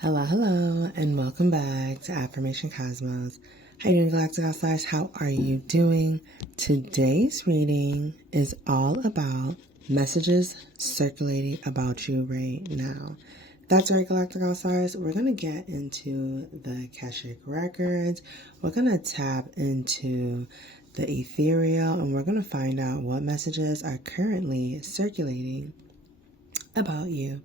Hello, hello, and welcome back to Affirmation Cosmos. How you doing, Galactic Outsiders? How are you doing? Today's reading is all about messages circulating about you right now. That's right, Galactic Outsiders. We're going to get into the Akashic Records. We're going to tap into the ethereal, and we're going to find out what messages are currently circulating about you.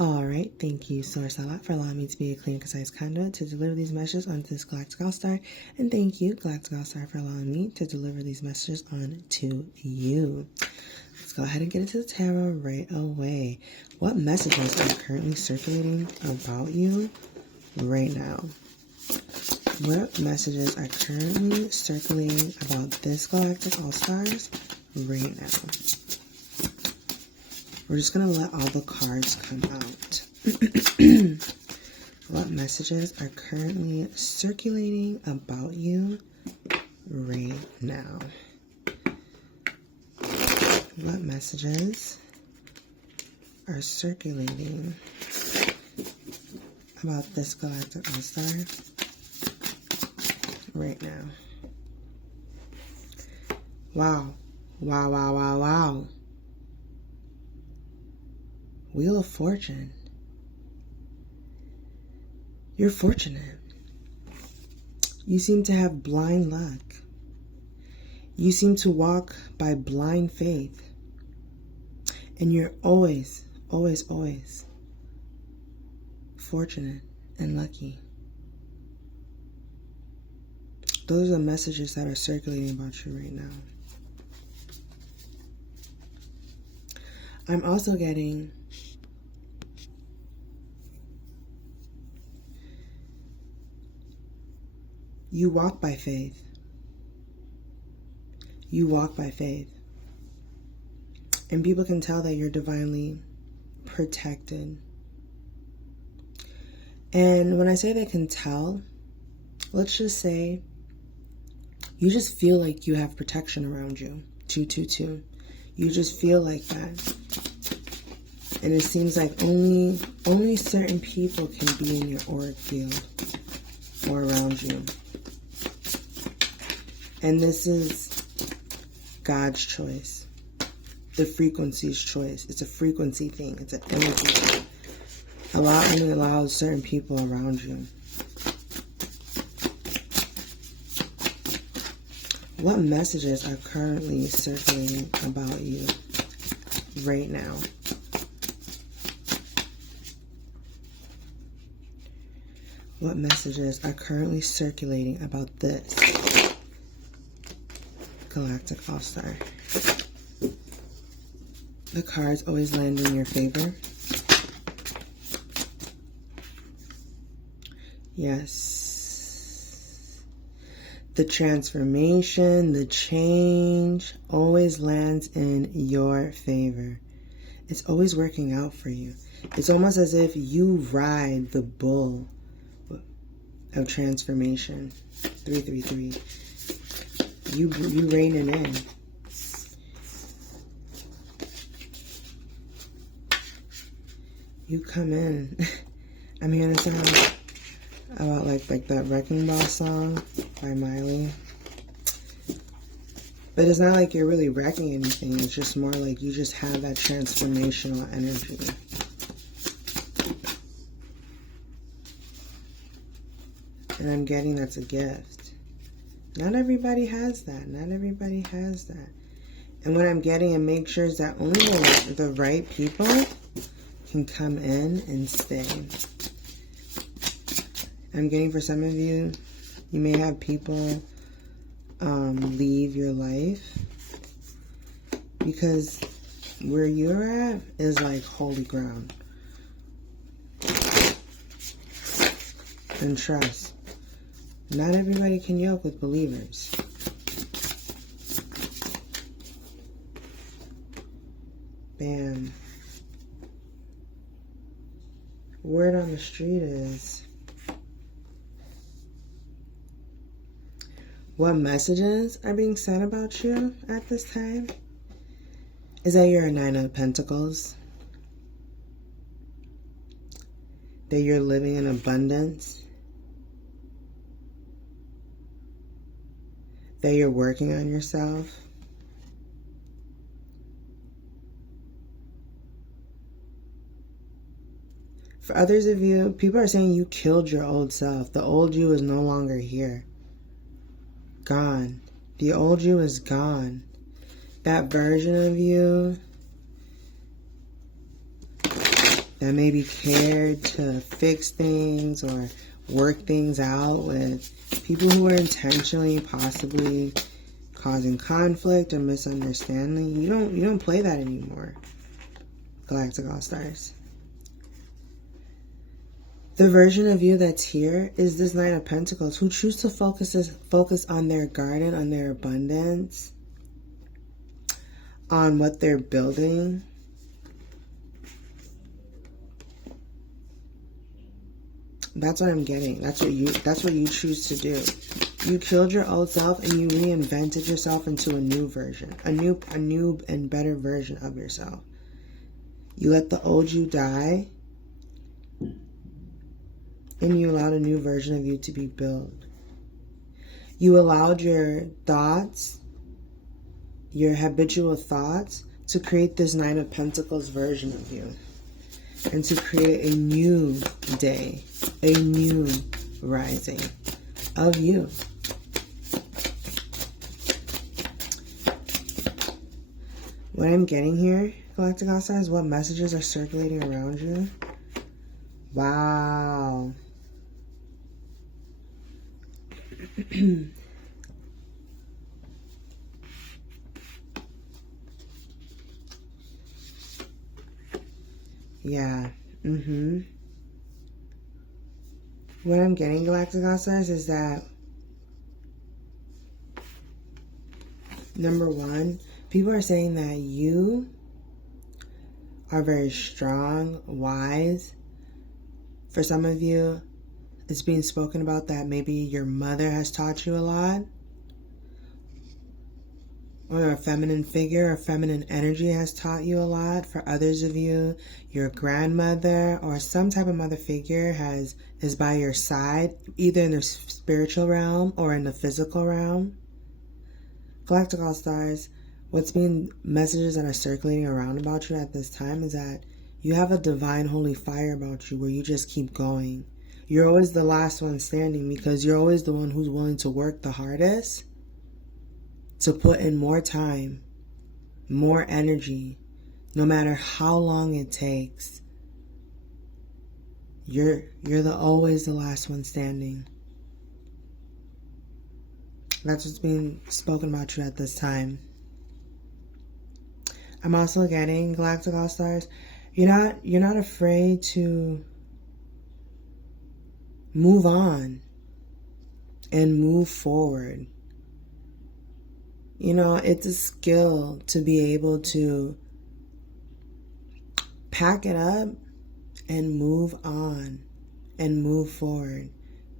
All right, thank you, Source, a lot for allowing me to be a clear and concise conduit to deliver these messages onto this Galactic All-Star. And thank you, Galactic All-Star, for allowing me to deliver these messages on to you. Let's go ahead and get into the tarot right away. What messages are currently circulating about you right now? What messages are currently circulating about this Galactic All-Stars right now? We're just going to let all the cards come out. What messages are currently circulating about you right now? What messages are circulating about this Galactic All-Star right now? Wow. Wow, wow, wow, wow. Wheel of Fortune. You're fortunate. You seem to have blind luck. You seem to walk by blind faith. And you're always, always, always fortunate and lucky. Those are the messages that are circulating about you right now. I'm also getting you walk by faith. You walk by faith. And people can tell that you're divinely protected. And when I say they can tell, let's just say you just feel like you have protection around you. 222. You just feel like that. And it seems like only certain people can be in your auric field or around you. And this is God's choice. The frequency's choice. It's a frequency thing. It's an energy thing. Only allows certain people around you. What messages are currently circulating about you right now? What messages are currently circulating about this Galactic All-Star? The cards always land in your favor. Yes. The transformation, the change always lands in your favor. It's always working out for you. It's almost as if you ride the bull of transformation. 333. You rein it in. You come in. I'm hearing a sound about like that Wrecking Ball song by Miley. But it's not like you're really wrecking anything. It's just more like you just have that transformational energy. And I'm getting that's a gift. Not everybody has that. Not everybody has that. And what I'm getting, and make sure, is that only the right people can come in and stay. I'm getting for some of you, you may have people leave your life because where you're at is like holy ground. And trust. Not everybody can yoke with believers. Bam. Word on the street is, what messages are being said about you at this time is that you're a 9 of Pentacles. that you're living in abundance, that you're working on yourself. For others of you, people are saying you killed your old self. The old you is no longer here. Gone. The old you is gone. That version of you that maybe cared to fix things or work things out with people who are intentionally possibly causing conflict or misunderstanding. You don't play that anymore. Galactic All-Stars. The version of you that's here is this Nine of Pentacles who choose to focus on their garden, on their abundance, on what they're building. That's what I'm getting. That's what you choose to do. You killed your old self and you reinvented yourself into a new version, a new and better version of yourself. You let the old you die, and you allowed a new version of you to be built. You allowed your thoughts, your habitual thoughts, to create this Nine of Pentacles version of you. And to create a new day, a new rising of you. What I'm getting here, Galactic All-Stars, what messages are circulating around you? Wow. Yeah. What I'm getting, Galactic All-Stars, is that number one, people are saying that you are very strong, wise. For some of you, it's being spoken about that maybe your mother has taught you a lot, or a feminine figure or feminine energy has taught you a lot. For others of you, your grandmother or some type of mother figure is by your side, either in the spiritual realm or in the physical realm. Galactic All-Stars, what's being messages that are circulating around about you at this time is that you have a divine holy fire about you where you just keep going. You're always the last one standing because you're always the one who's willing to work the hardest, to put in more time, more energy, no matter how long it takes. You're always the last one standing. That's what's being spoken about you at this time. I'm also getting, Galactic All-Stars, you're not afraid to move on and move forward. It's a skill to be able to pack it up and move on and move forward.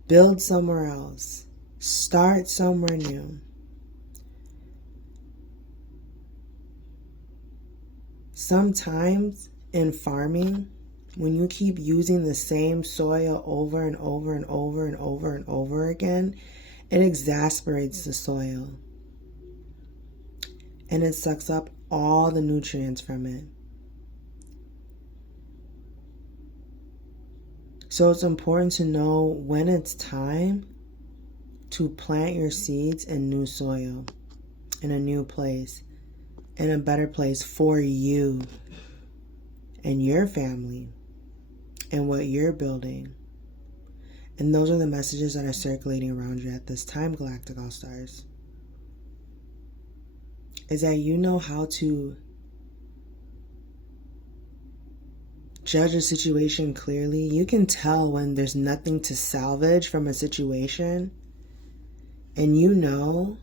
Build somewhere else. Start somewhere new. Sometimes in farming, when you keep using the same soil over and over and over and over and over again, it exasperates the soil. And it sucks up all the nutrients from it. So it's important to know when it's time to plant your seeds in new soil, in a new place, in a better place for you and your family and what you're building. And those are the messages that are circulating around you at this time, Galactic All-Stars. Is that you know how to judge a situation clearly. You can tell when there's nothing to salvage from a situation. And you know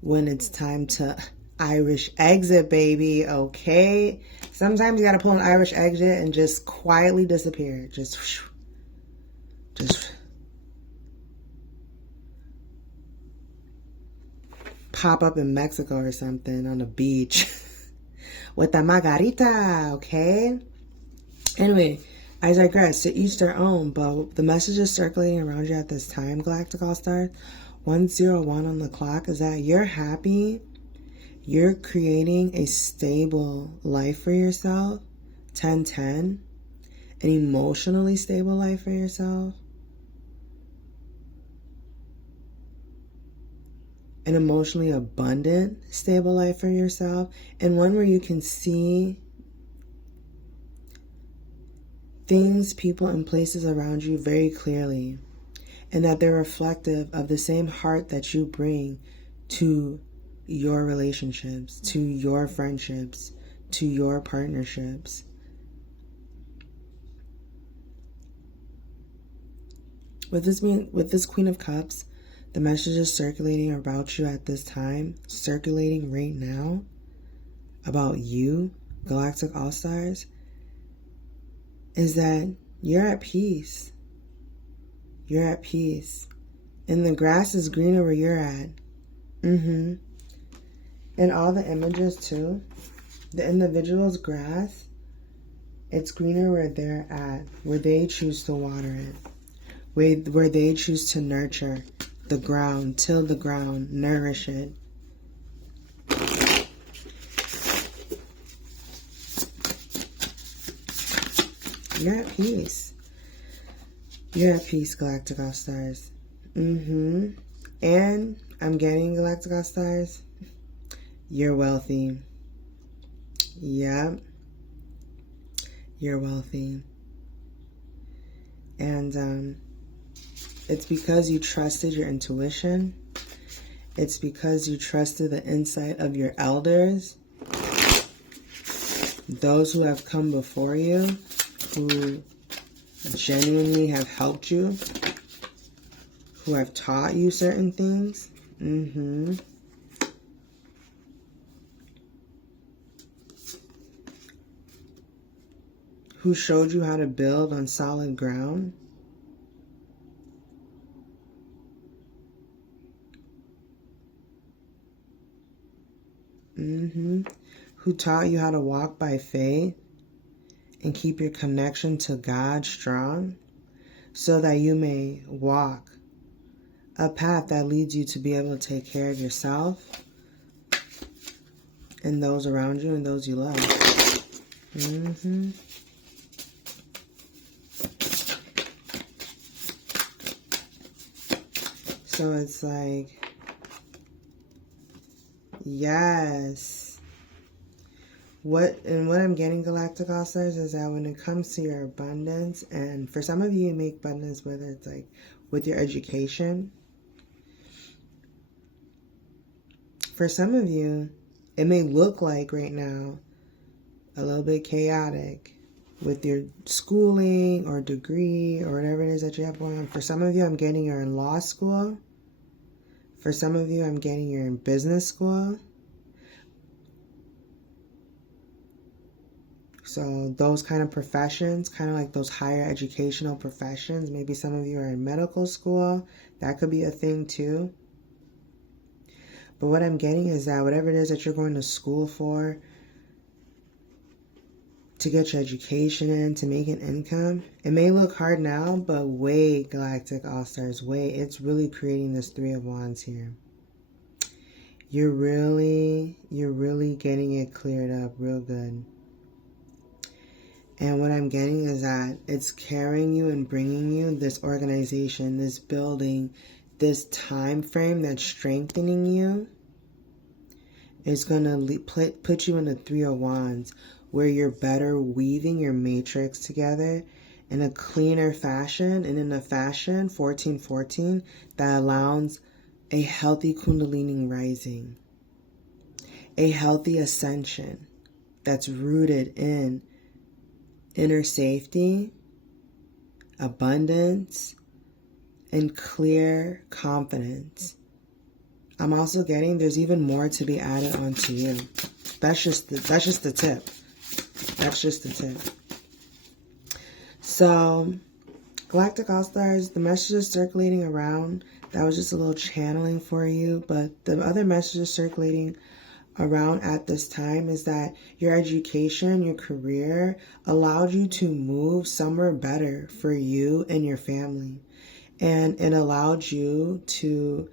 when it's time to Irish exit, baby, okay? Sometimes you gotta pull an Irish exit and just quietly disappear. Just pop up in Mexico or something on the beach with a margarita, okay? Anyway, I digress. To each their own, but the messages circulating around you at this time, Galactic All-Stars, 101 on the clock, is that you're happy. You're creating a stable life for yourself. 1010. An emotionally stable life for yourself. An emotionally abundant, stable life for yourself. And one where you can see things, people, and places around you very clearly, and that they're reflective of the same heart that you bring to your relationships, to your friendships, to your partnerships. With this Queen of Cups, the messages circulating about you at this time, circulating right now about you, Galactic All-Stars, is that you're at peace. You're at peace. And the grass is greener where you're at. And all the images too. The individual's grass, it's greener where they're at. Where they choose to water it. Where they choose to nurture the ground. Till the ground. Nourish it. You're at peace. You're at peace, Galactic All-Stars. And I'm getting, Galactic All-Stars, you're wealthy. Yep. You're wealthy. And it's because you trusted your intuition. It's because you trusted the insight of your elders. Those who have come before you, who genuinely have helped you, who have taught you certain things. Who showed you how to build on solid ground. Who taught you how to walk by faith and keep your connection to God strong so that you may walk a path that leads you to be able to take care of yourself and those around you and those you love. So it's like, yes. What I'm getting, Galactic All-Stars, is that when it comes to your abundance, and for some of you make abundance whether it's like with your education. For some of you, it may look like right now a little bit chaotic with your schooling or degree or whatever it is that you have going on. For some of you, I'm getting you're in law school. For some of you, I'm getting you're in business school. So those kind of professions, kind of like those higher educational professions. Maybe some of you are in medical school. That could be a thing too. But what I'm getting is that whatever it is that you're going to school for, to get your education in, to make an income, it may look hard now, but wait, Galactic All-Stars, wait. It's really creating this Three of Wands here. You're really getting it cleared up real good. And what I'm getting is that it's carrying you and bringing you this organization, this building, this time frame that's strengthening you. It's going to put you in the Three of Wands, where you're better weaving your matrix together in a cleaner fashion, and in a fashion, 1414, that allows a healthy Kundalini rising, a healthy ascension that's rooted in inner safety, abundance, and clear confidence. I'm also getting there's even more to be added onto you. That's just the tip. That's just the tip. So, Galactic All-Stars, the messages circulating around, that was just a little channeling for you. But the other messages circulating around at this time is that your education, your career allowed you to move somewhere better for you and your family. And it allowed you to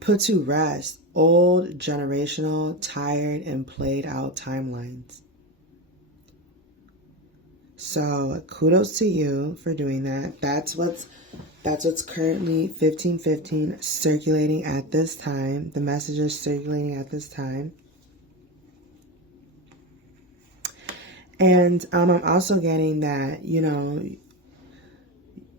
put to rest old, generational, tired, and played out timelines. So kudos to you for doing that. That's what's currently 1515 circulating at this time. The message is circulating at this time. And I'm also getting that,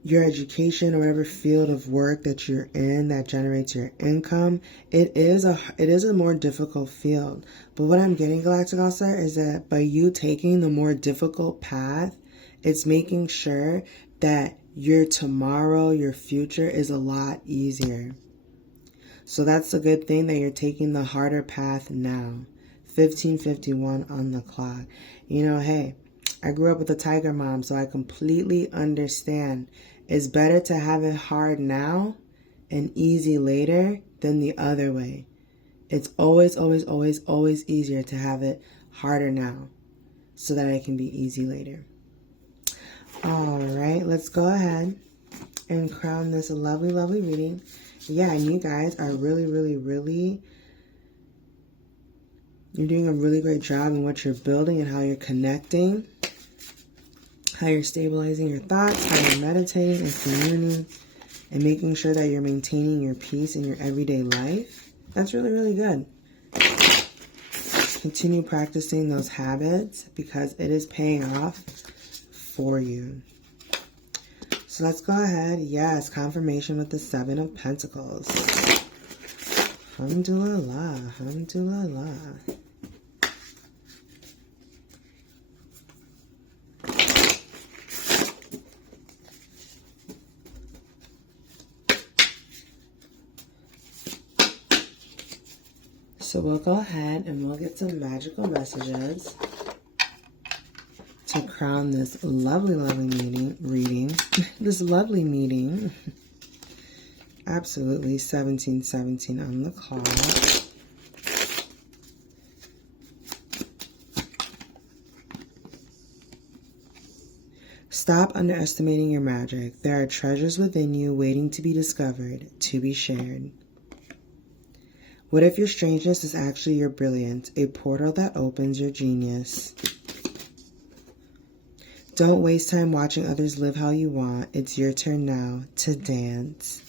your education or whatever field of work that you're in that generates your income, it is a more difficult field. But what I'm getting, Galactic All-Star, is that by you taking the more difficult path, it's making sure that your tomorrow, your future is a lot easier. So that's a good thing that you're taking the harder path now. 1551 on the clock. Hey, I grew up with a tiger mom, so I completely understand. It's better to have it hard now and easy later than the other way. It's always, always, always, always easier to have it harder now so that it can be easy later. All right, let's go ahead and crown this lovely, lovely reading. Yeah, and you guys are really, really, really, you're doing a really great job in what you're building and how you're connecting, how you're stabilizing your thoughts, how you're meditating and communing, and making sure that you're maintaining your peace in your everyday life. That's really, really good. Continue practicing those habits because it is paying off for you. So let's go ahead. Yes, confirmation with the 7 of Pentacles. Alhamdulillah, alhamdulillah. So we'll go ahead and we'll get some magical messages to crown this lovely, lovely reading. This lovely meeting. Absolutely, 1717 on the clock. Stop underestimating your magic. There are treasures within you waiting to be discovered, to be shared. What if your strangeness is actually your brilliance, a portal that opens your genius? Don't waste time watching others live how you want. It's your turn now to dance.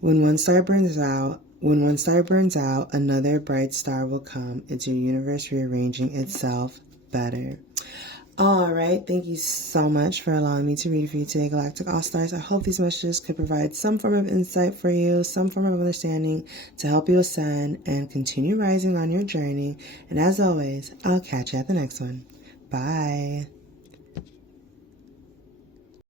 When one star burns out, another bright star will come. It's your universe rearranging itself better. All right. Thank you so much for allowing me to read for you today, Galactic All-Stars. I hope these messages could provide some form of insight for you, some form of understanding to help you ascend and continue rising on your journey. And as always, I'll catch you at the next one. Bye.